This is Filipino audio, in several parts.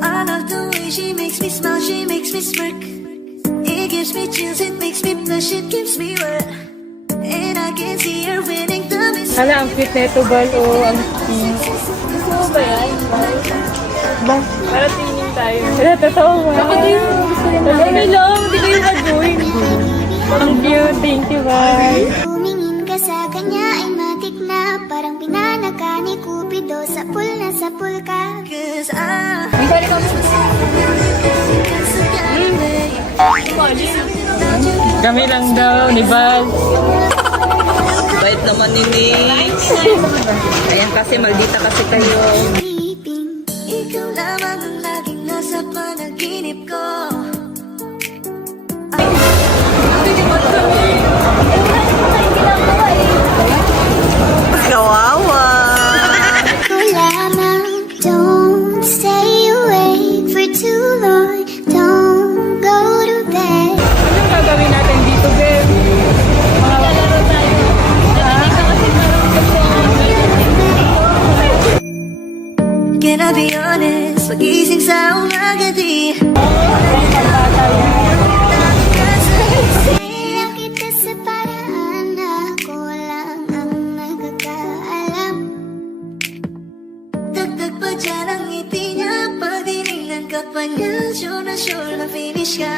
I love the way she makes me smile, she makes me smirk. It gives me chills, it makes me blush, it gives me wet. And I can see her winning the Miss. Hala, ang cute na ito, Bal. Oh, ang cute. Gusto mo ba yan, Bal? Ba? Para tingin tayo. Wala, totoo ba? Ako din. Gusto rin namin. Ano lang, hindi ko yung mag-join. Ang cute. Thank you, Bal. Tumingin ka sa kanya ay matik na. Parang pinanaka ni Cupido. Sapul na sapul ka. Cause I Kami lang daw, ni Bal. Bait naman ni Nix. Ayan kasi, maldita kasi kayo. Sleeping. ikaw lamang ang laging nasa panaginip ko. Kawawa. Ko lamang. Don't stay awake for too long. Don't go to bed. Anong gagawin natin dito, Bel? Lalaro tayo. Can I be honest? Pagising sa umaga di Sayang kita sa paraan na ako lang ang nagkakaalam. dagdag pa dyan ang ngiti niya. Pagdinilan ka pa niya, sure na finish ka.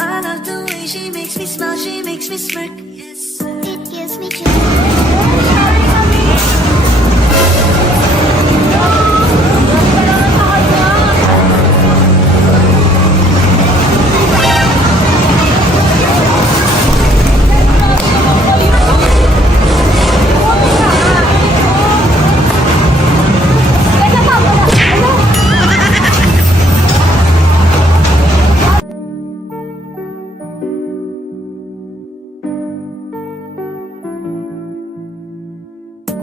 I love the way she makes me smile, she makes me smirk. Yes. It gives me chills.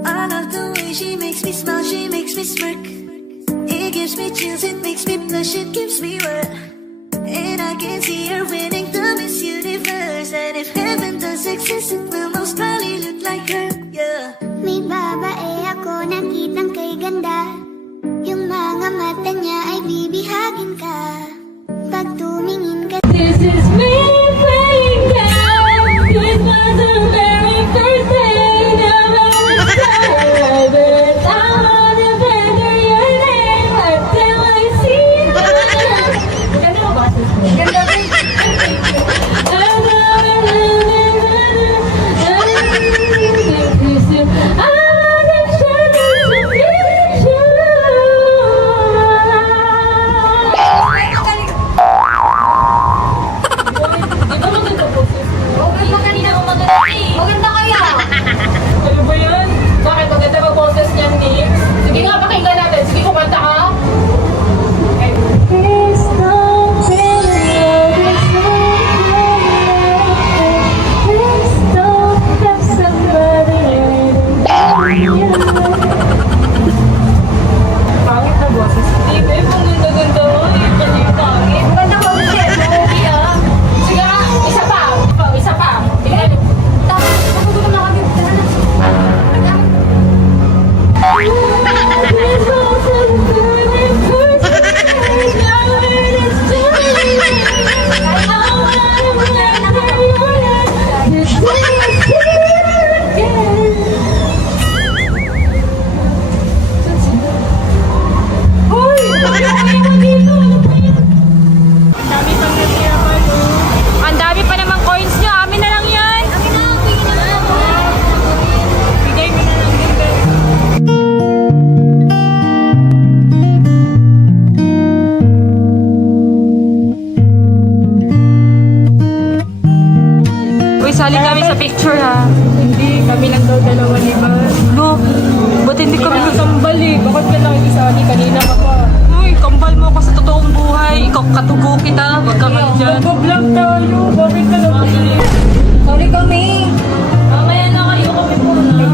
I love the way she makes me smile, she makes me smirk. It gives me chills, it makes me blush, it gives me wet. And I can see her winning the Miss Universe. And if heaven does exist, it will most probably look like her, yeah. May babae ako nakitang kay ganda. Yung mga mata niya ay bibihagin ka. Pag tumingin ka. This is me playing down. This was the very first day that I started. I wanna better your name until I see you. Ganda mo ba? Ganda ba? Maganda kaya. Ano ba yan? Bakit maganda ba boses niyan, Nix? Sige nga, pakinggan natin. Sige, kumanta ka. There's no better, there's no have somebody. Pangit na boses. Hindi, babe. Ang ganda-ganda mo. Hindi yung pangit. Maganda ko siya. Hindi ah. Sige nga, isa pa. Oh, isa pa. Tingnan niyo. Tapos, matutulog na kami. Ang dami pa namang coins nyo. Amin na lang yan. Bigay mo na lang din, guys. Uy, sali kami sa picture ha. Hindi, kami lang daw dalawa ni Bal. No, ba't hindi kami kasambal eh? Bakit ka lang isali? Kanina ka pa. Uy, kambal mo ako sa totoong buhay. Ikaw katugo kita. Huwag ka kayo dyan. Mag-vlog tayo. Bakit ka naman? Sorry kami. Mamaya na kayo kami muna.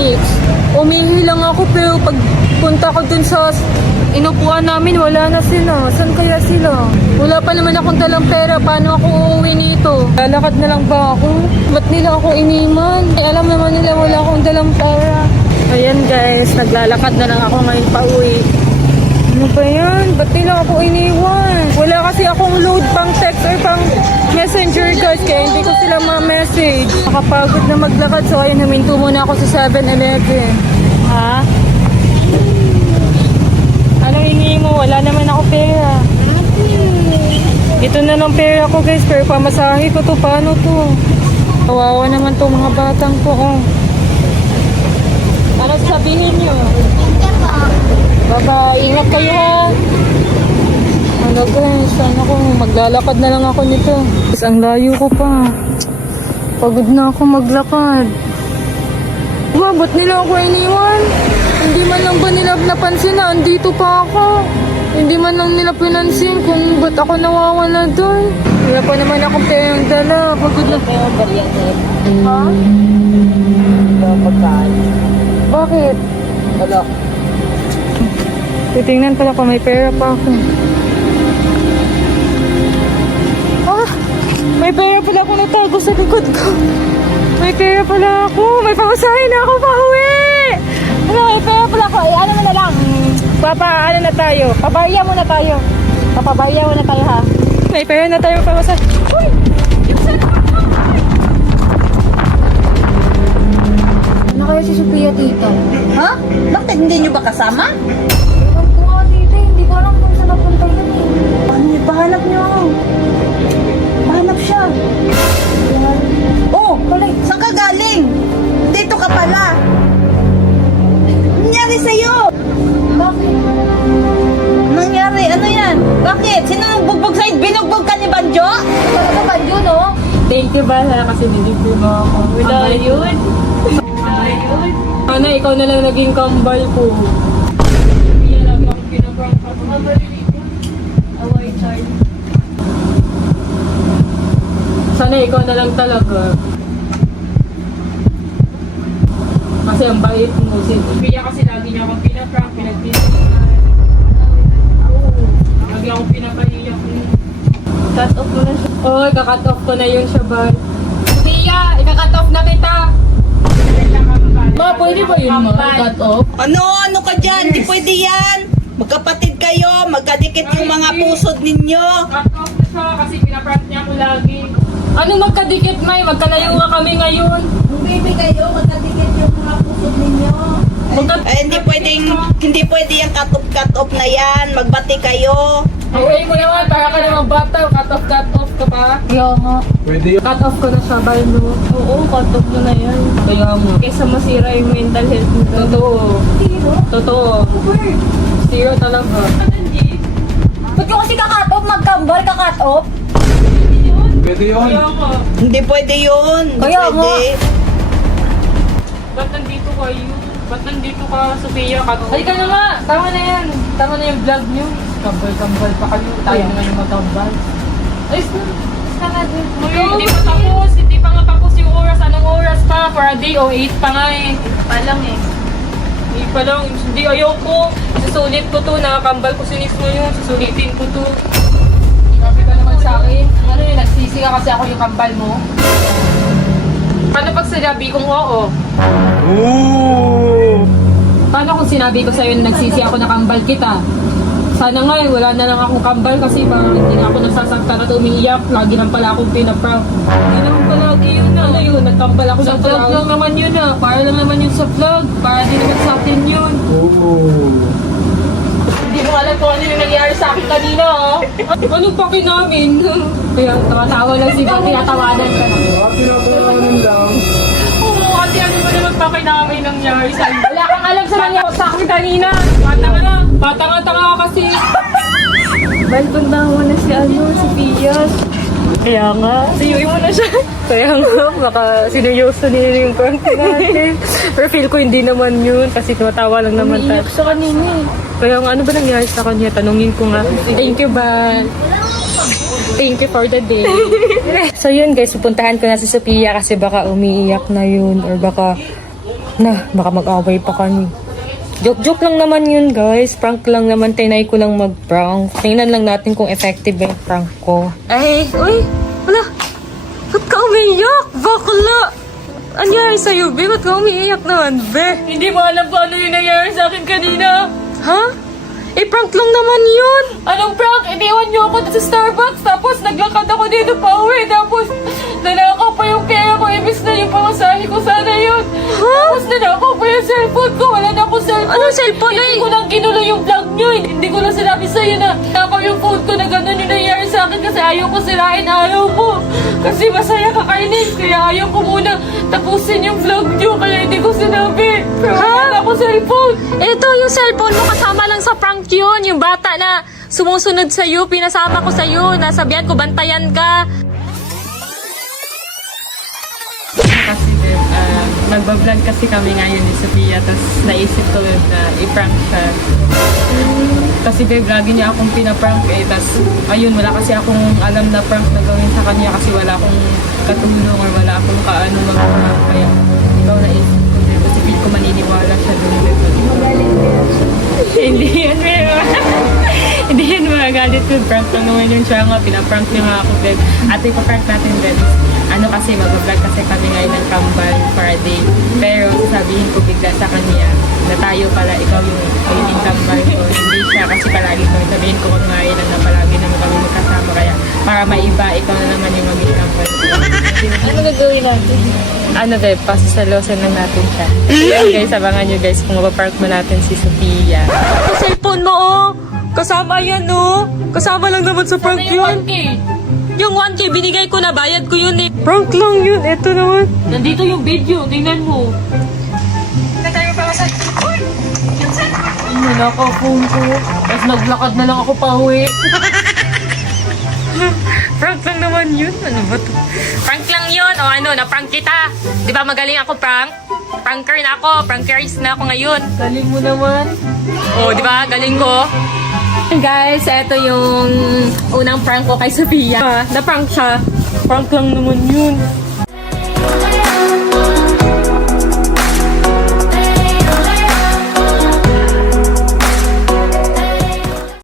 Nix. Umihi lang ako pero pagpunta ko dun sa inupuan namin, wala na sila. Saan kaya sila? Wala pa naman akong dalang pera. Paano ako uuwi nito? Lalakad na lang ba ako? Ba't nila ako iniman? Alam naman nila wala akong dalang pera. Ayan guys, naglalakad na lang ako ngayon pa uwi. Ano ba yan? Ba't nila ako iniwan? Wala kasi akong load pang text or pang messenger guys, kaya hindi ko sila ma-message. Nakapagod na maglakad, so ayun, huminto muna ako sa 7-Eleven. Ha? Anong hingi mo? Wala naman ako pera. Ito na lang pera ko guys, pero pamasahe ko to. Paano to? Kawawa naman to mga batang ko. Oh. Ano sabihin nyo? Baba, ingat kayo ha. Ano guys, sana ko maglalakad na lang ako nito. Guys, ang layo ko pa. Pagod na ako maglakad. Wow, ba't nila ako iniwan? Hindi man lang ba nila napansin na andito pa ako? Hindi man lang nila pinansin kung ba't ako nawawala doon. Wala pa naman akong perang dala. Pagod na. Ha? Bakit? Wala. Titingnan pala kung may pera pa ako. Ah! May pera pala ako natago sa likod ko. May pera pala ako. May pamasahe na ako pa uwi. Ano, may pera pala ako. Eh, ano na lang. Ano na tayo? Pabahiya muna tayo. Papabahiya muna tayo ha. May pera na tayo pamasahe. Uy! Ano kaya si Sophia, tita? Ha? Bakit hindi nyo ba kasama? Ewan ko nga, tita. Hindi ko alam kung saan napunta yun eh. Ano yung pahanap nyo? Pahanap siya. Oh, saan ka galing? Dito ka pala. Nangyari sa'yo? Bakit? Nangyari? Ano yan? Bakit? Sino nang bugbog sa'yo? Binugbog ka ni Banjo? Talaga ba yun, no? Thank you ba kasi binigyan mo ako. Wala yun. Sana ikaw na lang naging kambal ko. Yan lang ang pinaprank ako. Away child. Sana ikaw na lang talaga. Kasi ang bait mo. Kaya kasi lagi niya akong pinaprank, pinagpinaprank. Lagi akong pinapahiyak. Cut off mo na siya. Oy, kakat off ko na yun siya ba? Tia, ika-cut off na kita. Ma, pwede ba yun mo? Cut off? Ano ka dyan? Hindi pwede yan. Magkapatid kayo, magkadikit yung mga pusod ninyo. Cut off na siya kasi pinaprank niya ako lagi. Ano magkadikit, May? Magkalayo nga kami ngayon. Baby kayo, magkadikit yung mga pusod ninyo. Hindi pwede yung cut off na yan. Magbati kayo. Away mo naman, para ka naman bata. Cut off ka pa. Kaya nga. Cut off ko na siya, bye no. Oo, cut off mo na yan. Kaya mo. Kesa masira yung mental health mo. Totoo. Totoo. Zero talaga. Ba't ko kasi ka-cut off? Magkambal ka-cut off? Pwede yun. Kaya nga. Hindi pwede yun. Hindi Kaya nga. pwede. Ba't nandito kayo? Ba't nandito ka, Sophia? Halika na nga! Tama na yan! Tama na yung vlog nyo. Kambal pa kayo. Tayo na nga yung magkambal. Ayos na. Hindi pa tapos. Hindi pa nga tapos yung oras. Anong oras pa? For a day o 8 pa nga eh. Pa lang eh. Hindi pa lang. Hindi, ayoko. Susulit ko to. Nakakambal ko sinis mo yun. Susulitin ko to. Sabi ka naman sa akin. Ano yun? Nagsisi ka kasi ako yung kambal mo. Paano pag sinabi kong oo? Ooh! Paano kung sinabi ko sa'yo na nagsisi ako na kambal kita? Sana nga wala na lang akong kambal kasi parang hindi na ako nasasaktan at umiiyak. Lagi lang pala akong pinaprank. Hindi naman palagi yun na. Ano yun? Nagkambal ako sa vlog lang naman yun ah. Para lang naman yun sa vlog. Para di naman sa atin yun. Ooh! Hindi mo alam kung ano yung nangyari sa akin kanina ah. Anong paki namin? Kaya tawa lang si Bati natawanan ka. Pinapalawanan lang. Oo, kasi ano ba naman paki namin nangyari sa akin? Wala kang alam sa nangyari sa akin kanina. Patanga-tanga ka kasi. Balpuntahan mo na si si Pias. Kaya nga. Siyuin mo na siya. Kaya nga, baka sinuyoso nila yung prank natin. Pero feel ko hindi naman yun kasi tumatawa lang naman tayo. Umiiyak sa kanina eh. Kaya nga, ano ba nangyari sa kanya? Tanungin ko nga. Thank you, Bal. Thank you for the day. So yun guys, pupuntahan ko na si Sophia kasi baka umiiyak na yun or baka Na, baka mag-away pa kami. Joke-joke lang naman yun, guys. Prank lang naman. Tinay ko lang mag-prank. Tingnan lang natin kung effective ba yung prank ko. Ay, uy! Wala! Ba't ka umiiyak? Bakla! Anyari sa'yo, be? Ba't ka umiiyak naman, be? Hindi mo alam kung ano yung nangyari sa akin kanina. Ha? Eh, prank lang naman yun! Anong prank? Iniwan niyo ako sa Starbucks, tapos naglakad ako dito pa uwi, tapos nanakaw pa yung pera ko, ibis na yung pamasahe ko sana yun. Ha? Tapos nanakaw pa yung cellphone ko, wala na akong cellphone. Anong cellphone? Hindi ko lang ginulo yung vlog niyo, hindi ko lang sinabi sa'yo na nakaw yung phone ko na gano'n yung nangyari sa akin kasi ayaw ko sirain ayaw mo. Kasi masaya ka kainis, kaya ayaw ko muna tapusin yung vlog niyo, kaya hindi ko sinabi. Pero wala ako cellphone. Ito yung cellphone mo, kasama lang sa prank yun. Yung bata na sumusunod sa'yo, pinasama ko sa'yo, nasabihan ko, bantayan ka. Kasi nagbablog kasi kami ngayon ni Sophia, tapos naisip ko na i-prank siya. Kasi babe, lagi niya akong pinaprank eh. Tapos, ayun, wala kasi akong alam na prank na gawin sa kanya kasi wala akong katulong or wala akong kaano magawa. Kaya, ikaw naisip ko, babe. Kasi feel ko maniniwala siya doon, babe. Hindi yan, babe. Hindi yan magagalit ko. Prank lang naman yun siya nga. Pinaprank niya nga ako, babe. At ipaprank natin, babe. Ano kasi, mag-vlog kasi kami ngayon ng Kambal Friday. Pero sasabihin ko bigla sa kanya na tayo pala, ikaw yung magiging Kambal ko. Hindi siya kasi palagi ko sabihin ko kung ngayon na palagi naman kami magkasama. Kaya para maiba, ikaw na naman yung magiging Kambal ko. Ano gagawin natin? Ano babe, pasasalosan lang natin siya. Ayan guys, abangan nyo guys kung mapaprank mo natin si Sophia. Sa cellphone mo oh! Kasama yan oh! Kasama lang naman sa prank yun. Yung 1K, binigay ko na, bayad ko yun eh. Prank lang yun, eto naman. Nandito yung video, tingnan mo. Hindi tayo pa sa... Uy! Ano, naka-phone ko. Tapos naglakad na lang ako pa uwi. Prank lang naman yun. Ano ba to? Prank lang yun. O ano, na-prank kita. Di ba magaling ako prank? Pranker na ako. Prankers na ako ngayon. Galing mo naman. O, di ba? Galing ko. Guys, eto yung unang prank ko kay Sophia. Na-prank siya. Prank lang naman yun.